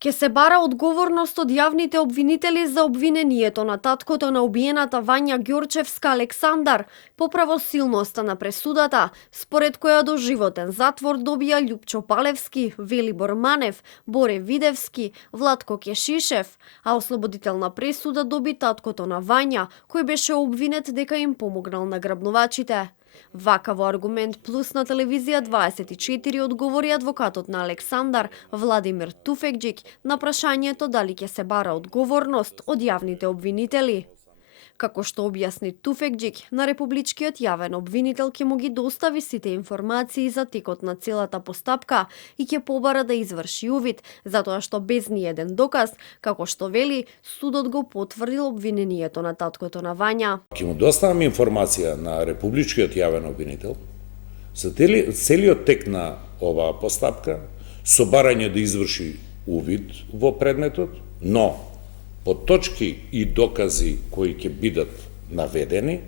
Ке се бара одговорност од јавните обвинители за обвинението на таткото на убиената Вања Ѓорчевска Александар по правосилноста на пресудата, според која доживотен затвор добија Љупчо Палевски, Велибор Манев, Боре Видевски, Владко Кешишев, а ослободителна пресуда доби таткото на Вања, кој беше обвинет дека им помогнал на грабнувачите. Вака во Аргумент Плюс на телевизија 24 одговори адвокатот на Александар, Владимир Туфекџик, на прашањето дали ќе се бара одговорност од јавните обвинители. Како што објасни Туфекџик, на републичкиот јавен обвинител ќе му ги достави сите информации за текот на целата постапка и ќе побара да изврши увид, затоа што без ни еден доказ, како што вели, судот го потврдил обвинението на таткото на Вања. Ќе му доставам информација на републичкиот јавен обвинител за целиот тек на оваа постапка, со барање да изврши увид во предметот, но по точки и докази кои ќе бидат наведени,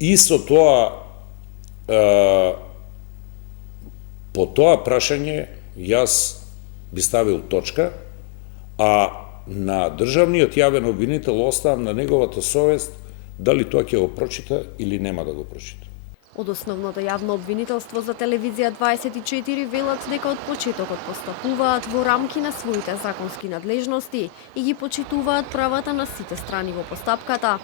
и со тоа по тоа прашање јас би ставил точка, а на државниот јавен обвинител оставам на неговата совест дали тоа ќе го прочита или нема да го прочита. Од основното јавно обвинителство за телевизија 24 велат дека од почетокот постапуваат во рамки на своите законски надлежности и ги почитуваат правата на сите страни во постапката.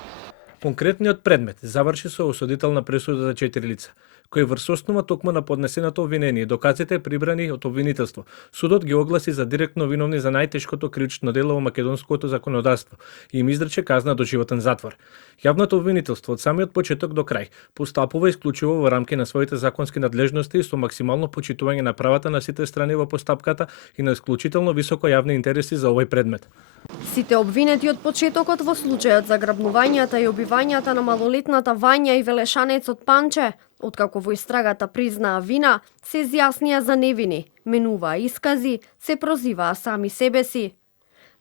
Конкретниот предмет заврши со осудителна пресуда за 4 лица, кои врз основа токму на поднесеното обвинение и доказите прибрани од обвинителство, судот ги огласи за директно виновни за најтешкото кривично дело во македонското законодавство и им изрече казна доживотен затвор. Јавното обвинителство од самиот почеток до крај постапува исклучиво во рамки на своите законски надлежности со максимално почитување на правата на сите страни во постапката и на исклучително високо јавни интереси за овој предмет. Сите обвинети од почетокот во случајот за грабнувањата и убивањата на малолетната Вања и велешанецот Панче, откако во истрагата признаа вина, се изјаснија за невини, менуваа искази, се прозиваа сами себе си.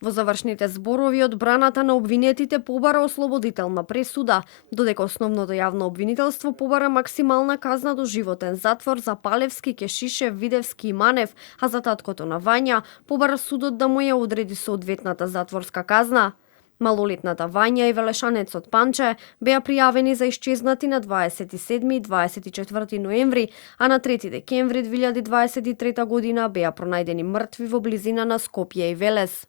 Во завршните зборови одбраната на обвинетите побара ослободителна пресуда, додека основното јавно обвинителство побара максимална казна до животен затвор за Палевски, Кешишев, Видевски и Манев, а за таткото на Вања побара судот да му ја одреди соодветната затворска казна. Малолетната Вања и велешанецот Панче беа пријавени за исчезнати на 27 и 24 ноември, а на 3 декември 2023 година беа пронајдени мртви во близина на Скопје и Велес.